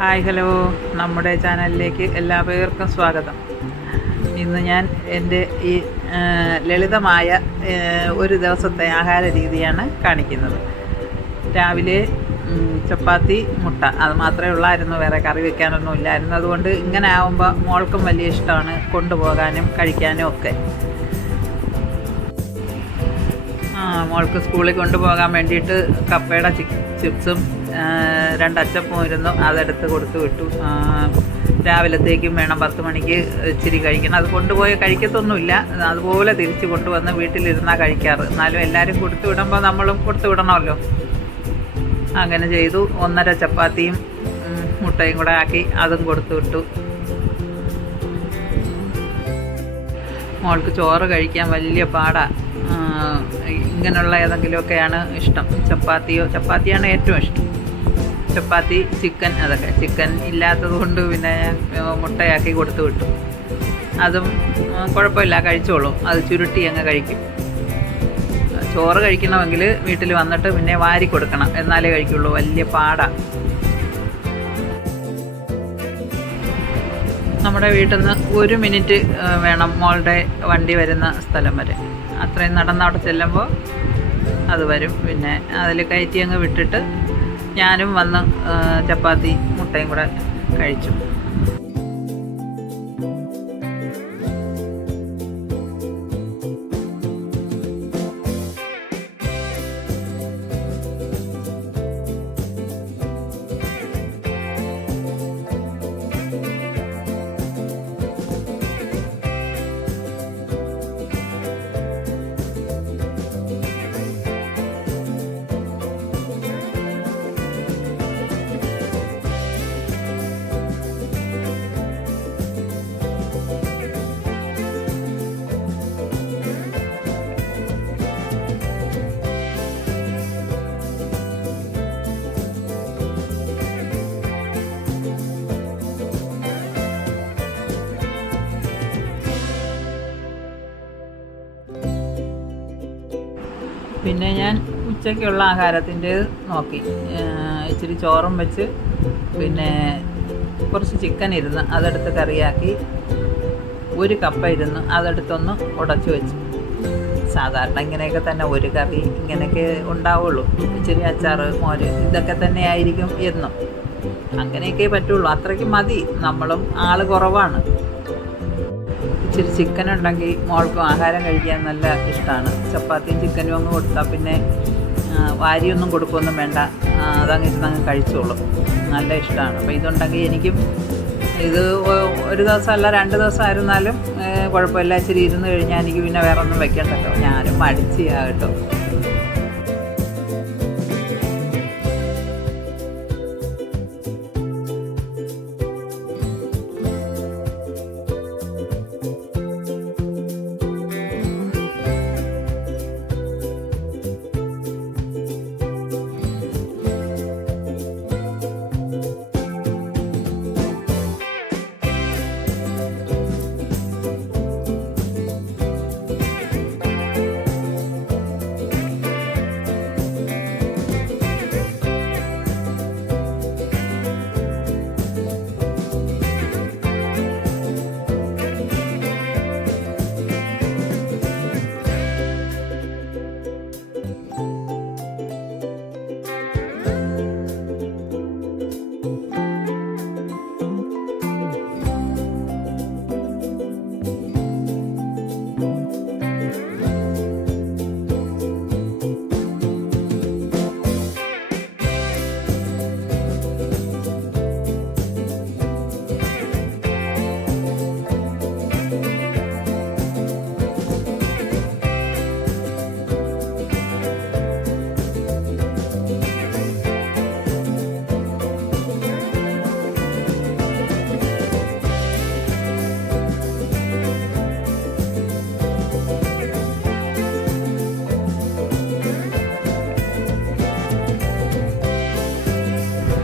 Hi hello, നമ്മുടെ ചാനലിലേക്ക് എല്ലാവർക്കും സ്വാഗതം. ഇന്ന് ഞാൻ എൻ്റെ ഈ ലളിതമായ ഒരു ദിവസത്തെ ആഹാര രീതിയാണ് കാണിക്കുന്നത്. രാവിലെ ചപ്പാത്തി, മുട്ട, അത് മാത്രമേ ഉള്ളായിരുന്നു, വേറെ കറി വെക്കാനൊന്നും ഇല്ലായിരുന്നു. അതുകൊണ്ട് ഇങ്ങനെ ആകുമ്പോൾ മോൾക്കും വലിയ ഇഷ്ടമാണ് കൊണ്ടുപോകാനും കഴിക്കാനും ഒക്കെ. മോൾക്ക് സ്കൂളിൽ കൊണ്ടുപോകാൻ വേണ്ടിയിട്ട് കപ്പയുടെ ചിപ്സും 2 അച്ചപ്പവും ഇരുന്നു, അതെടുത്ത് കൊടുത്തു വിട്ടു. രാവിലത്തേക്കും വേണം, 10 മണിക്ക് ഇച്ചിരി കഴിക്കണം. അത് കൊണ്ടുപോയി കഴിക്കത്തൊന്നുമില്ല, അതുപോലെ തിരിച്ച് കൊണ്ടുവന്ന് വീട്ടിലിരുന്നാൽ കഴിക്കാറ്. എന്നാലും എല്ലാവരും കൊടുത്തു വിടുമ്പോൾ നമ്മളും കൊടുത്തു വിടണമല്ലോ. അങ്ങനെ ചെയ്തു. 1.5 ചപ്പാത്തിയും മുട്ടയും കൂടെ ആക്കി അതും കൊടുത്തു വിട്ടു. മോൾക്ക് ചോറ് കഴിക്കാൻ വലിയ പാടാണ്. ഇങ്ങനെയുള്ള ഏതെങ്കിലുമൊക്കെയാണ് ഇഷ്ടം. ചപ്പാത്തിയാണ് ഏറ്റവും ഇഷ്ടം. ചപ്പാത്തി, ചിക്കൻ, അതൊക്കെ. ചിക്കൻ ഇല്ലാത്തത് കൊണ്ട് പിന്നെ മുട്ടയാക്കി കൊടുത്തു വിട്ടു. അതും കുഴപ്പമില്ല, കഴിച്ചോളും. അത് ചുരുട്ടി അങ്ങ് കഴിക്കും. ചോറ് കഴിക്കണമെങ്കിൽ വീട്ടിൽ വന്നിട്ട് പിന്നെ വാരി കൊടുക്കണം, എന്നാലേ കഴിക്കുള്ളൂ. വലിയ പാടാണ്. നമ്മുടെ വീട്ടിൽ നിന്ന് 1 മിനിറ്റ് വേണം മോളുടെ വണ്ടി വരുന്ന സ്ഥലം വരെ. അത്രയും നടന്നവിടെ ചെല്ലുമ്പോൾ അത് വരും. പിന്നെ അതിൽ കയറ്റി അങ്ങ് വിട്ടിട്ട് ഞാനും വന്ന് ചപ്പാത്തി മുട്ടയും കൂടെ കഴിച്ചു. പിന്നെ ഞാൻ ഉച്ചയ്ക്കുള്ള ആഹാരത്തിൻ്റെ നോക്കി. ഇച്ചിരി ചോറും വെച്ച്, പിന്നെ കുറച്ച് ചിക്കൻ ഇരുന്ന് അതെടുത്ത് കറിയാക്കി, 1 കപ്പ ഇരുന്ന് അതെടുത്തൊന്ന് ഉടച്ച് വെച്ചു. സാധാരണ ഇങ്ങനെയൊക്കെ തന്നെ, 1 കറി ഇങ്ങനെയൊക്കെ ഉണ്ടാവുള്ളൂ. ഇച്ചിരി അച്ചാറ്, മോര്, ഇതൊക്കെ തന്നെ ആയിരിക്കും എന്നും. അങ്ങനെയൊക്കെ പറ്റുള്ളൂ, അത്രയ്ക്ക് മതി. നമ്മളും ആൾ കുറവാണ്. ഇച്ചിരി ചിക്കൻ ഉണ്ടെങ്കിൽ മോൾക്കും ആഹാരം കഴിക്കാൻ നല്ല ഇഷ്ടമാണ്. ചപ്പാത്തിയും ചിക്കനും അങ്ങ് കൊടുത്താൽ പിന്നെ വാരിയൊന്നും കൊടുക്കുകയൊന്നും വേണ്ട, അതങ്ങിരുന്നങ്ങ് കഴിച്ചോളും. നല്ല ഇഷ്ടമാണ്. അപ്പോൾ ഇതുണ്ടെങ്കിൽ എനിക്കും, ഇത് 1 ദിവസമല്ല 2 ദിവസം ആയിരുന്നാലും കുഴപ്പമില്ല. ഇച്ചിരി ഇരുന്ന് കഴിഞ്ഞാൽ എനിക്ക് പിന്നെ വേറെ ഒന്നും വെക്കണ്ടല്ലോ. ഞാനും മടിച്ചിയാ കേട്ടോ.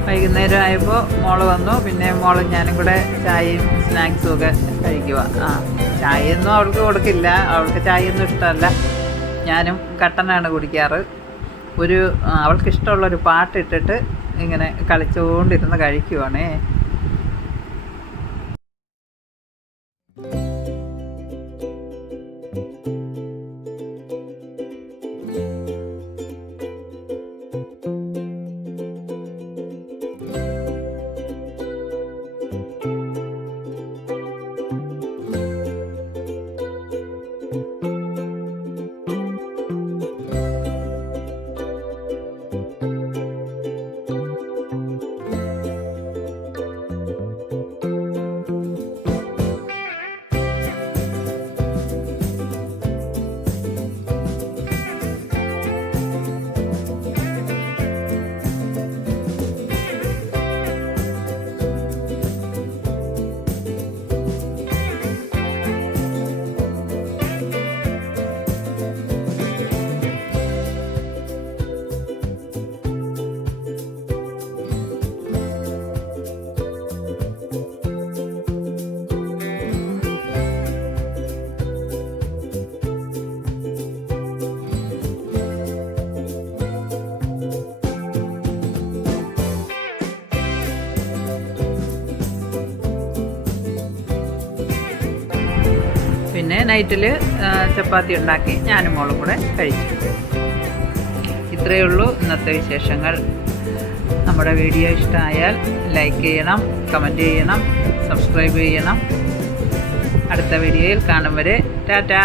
വൈകുന്നേരം ആയപ്പോൾ മോള് വന്നു. പിന്നെ മോളും ഞാനും കൂടെ ചായയും സ്നാക്സും ഒക്കെ കഴിക്കുക. ചായയൊന്നും അവൾക്ക് കൊടുക്കില്ല, അവൾക്ക് ചായയൊന്നും ഇഷ്ടമല്ല. ഞാനും കട്ടനാണ് കുടിക്കാറ്. അവൾക്കിഷ്ടമുള്ളൊരു പാട്ടിട്ടിട്ട് ഇങ്ങനെ കളിച്ചുകൊണ്ടിരുന്ന് കഴിക്കുവാണേ. പിന്നെ നൈറ്റിൽ ചപ്പാത്തി ഉണ്ടാക്കി ഞാനും മോളും കൂടെ കഴിച്ചു. ഇത്രയേ ഉള്ളൂ ഇന്നത്തെ വിശേഷങ്ങൾ. നമ്മുടെ വീഡിയോ ഇഷ്ടമായാൽ ലൈക്ക് ചെയ്യണം, കമൻറ്റ് ചെയ്യണം, സബ്സ്ക്രൈബ് ചെയ്യണം. അടുത്ത വീഡിയോയിൽ കാണും വരെ ടാറ്റാ.